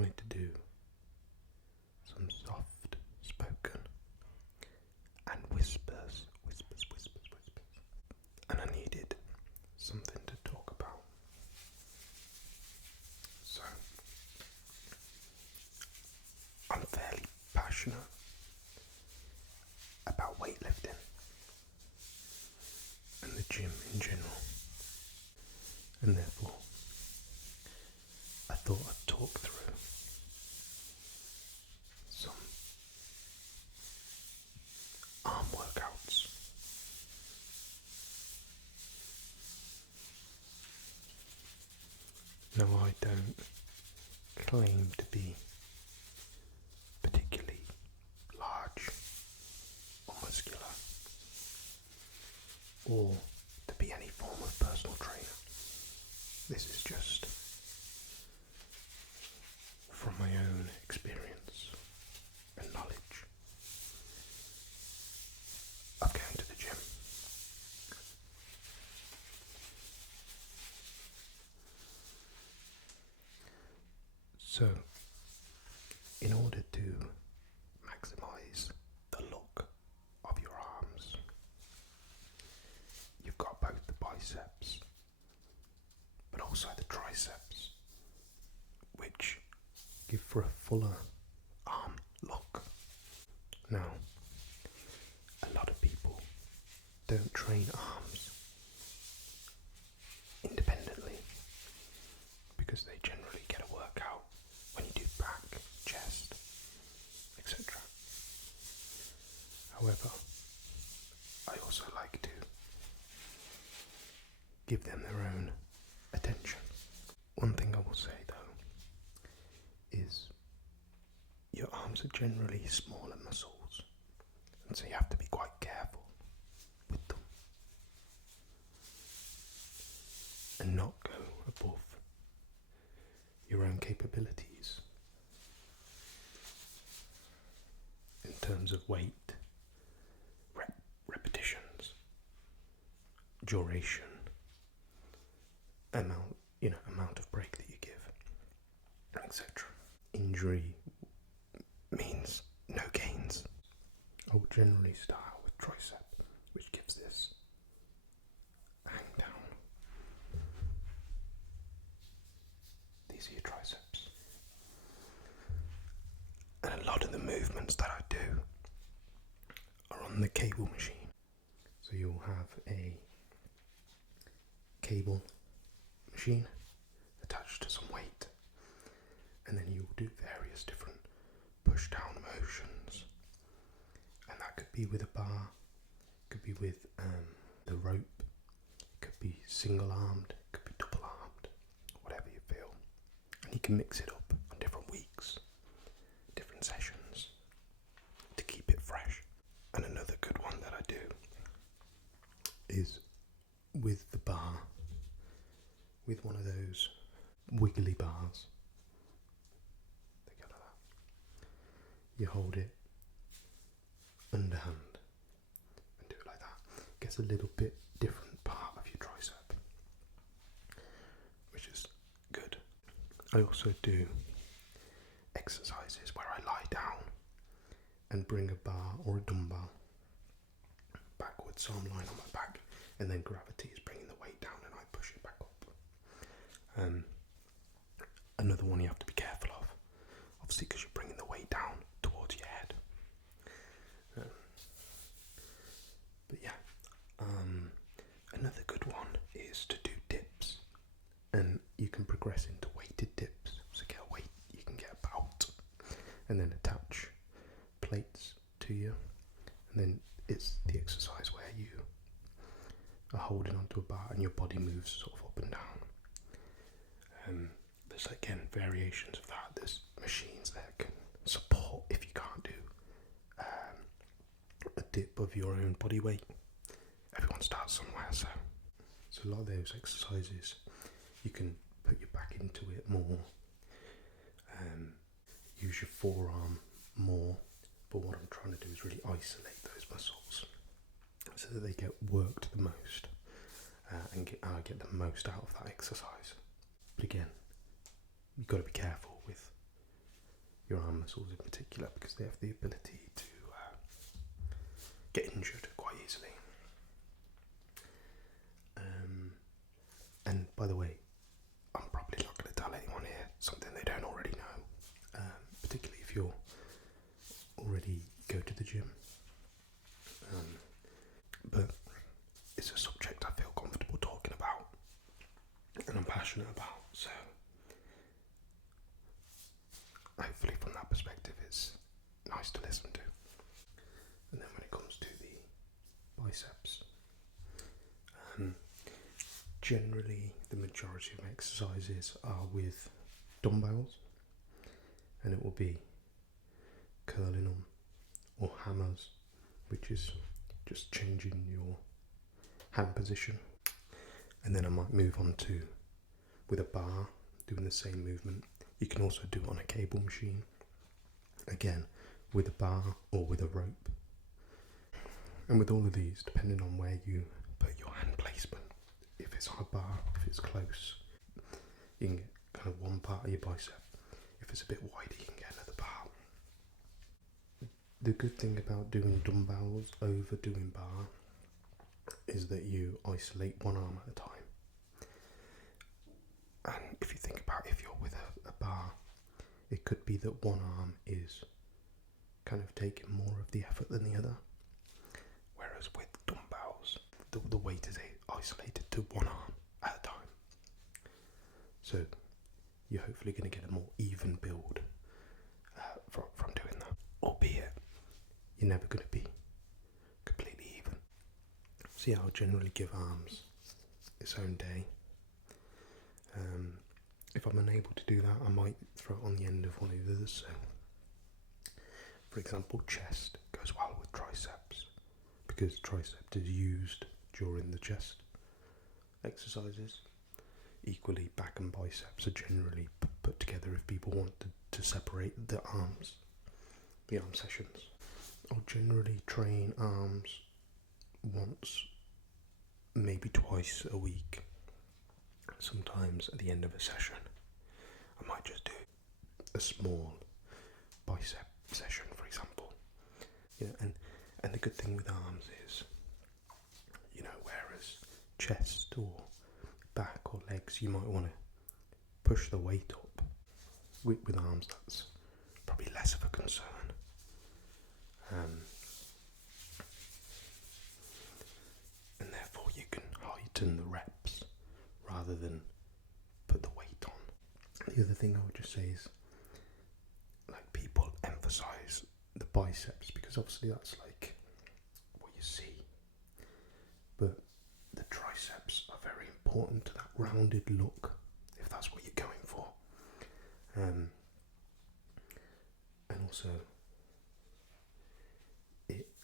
wanted to do some soft spoken and whispers. And I needed something to talk about. So, I'm fairly passionate about weightlifting and the gym in general. And therefore, I thought I'd talk through some arm workouts. Now, I don't claim to be particularly large or muscular, or to be any form of personal trainer. This is just from my own experience and knowledge of going to the gym. So, in order to maximize the look of your arms, you've got both the biceps but also the triceps, which give for a fuller arm look. Now, a lot of people don't train arms independently because they generally get a workout when you do back, chest, etc. However, I also like to give them their own attention. One thing I will say though is your arms are generally smaller muscles, and so you have to be quite careful with them and not go above your own capabilities in terms of weight, repetitions, duration, amount of break that you give, etc. Injury means no gains. I will generally start out with tricep, which gives this hang down. These are your triceps. And a lot of the movements that I do are on the cable machine. So you'll have a cable machine attached to some weight, and then you'll do various different push down motions, and that could be with a bar, could be with the rope, could be single armed, could be double armed, whatever you feel. And you can mix it up on different weeks, different sessions, to keep it fresh. And another good one that I do is with the bar, with one of those wiggly bars. Think of that. You hold it underhand and do it like that. It gets a little bit different part of your tricep, which is good. I also do exercises where I lie down and bring a bar or a dumbbell backwards, so I'm lying on my back, and then gravity is bringing the weight down and I push it back up. Another one you have to be careful of, obviously, because you're bringing the weight down towards your head. But yeah, another good one is to do dips, and you can progress into weighted dips. So get a weight you can get about, and then attach plates to you, and then it's the exercise where you are holding onto a bar and your body moves sort of up and down. There's again variations of that. There's machines that can support if you can't do a dip of your own body weight. Everyone starts somewhere, so a lot of those exercises you can put your back into it more, use your forearm more, but what I'm trying to do is really isolate those muscles so that they get worked the most, and get the most out of that exercise. But again, you've got to be careful with your arm muscles in particular, because they have the ability to get injured quite easily. And by the way, I'm probably not going to tell anyone here something they don't already know, particularly if you're already go to the gym. But it's a subject I feel comfortable talking about and I'm passionate about, so hopefully from that perspective it's nice to listen to. And then when it comes to the biceps, generally the majority of exercises are with dumbbells, and it will be curling them or hammers, which is just changing your hand position. And then I might move on to with a bar, doing the same movement. You can also do it on a cable machine, again with a bar or with a rope. And with all of these, depending on where you put your hand placement, if it's on a bar, if it's close, you can get kind of one part of your bicep. If it's a bit wider, you can get another part. The good thing about doing dumbbells over doing bar is that you isolate one arm at a time. And if you think about if you're with a bar, it could be that one arm is kind of taking more of the effort than the other. Whereas with dumbbells, the weight is isolated to one arm at a time. So you're hopefully going to get a more even build from doing that. Albeit, you're never going to be completely even. So yeah, I'll generally give arms its own day. If I'm unable to do that, I might throw it on the end of one of the others. So, for example, chest goes well with triceps, because tricep is used during the chest exercises. Equally, back and biceps are generally put together if people want to separate the arm sessions. I'll generally train arms once, maybe twice a week. Sometimes at the end of a session, I might just do a small bicep session, for example. And the good thing with arms is, whereas chest or back or legs, you might want to push the weight up. With arms, that's probably less of a concern. And therefore you can heighten the reps rather than put the weight on. The other thing I would just say is, like, people emphasise the biceps because obviously that's like what you see, but the triceps are very important to that rounded look, if that's what you're going for. And also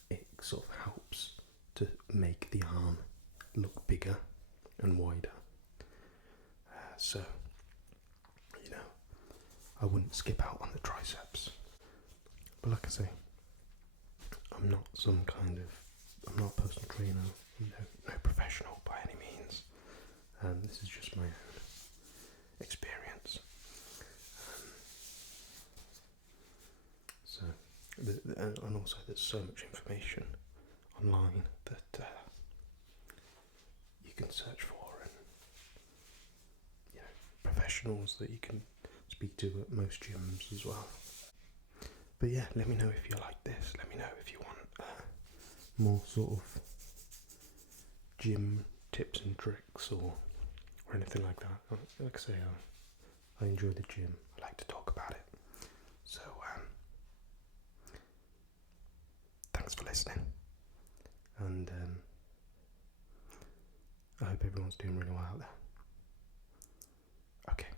it sort of helps to make the arm look bigger and wider. So, I wouldn't skip out on the triceps. But like I say, I'm not I'm not a personal trainer, no professional by any means. This is just my own experience. And also there's so much information online that you can search for, and professionals that you can speak to at most gyms as well. But yeah, let me know if you like this. Let me know if you want more sort of gym tips and tricks or anything like that. Like I say, I enjoy the gym. I like to talk about it. So thanks for listening, and I hope everyone's doing really well out there. Okay.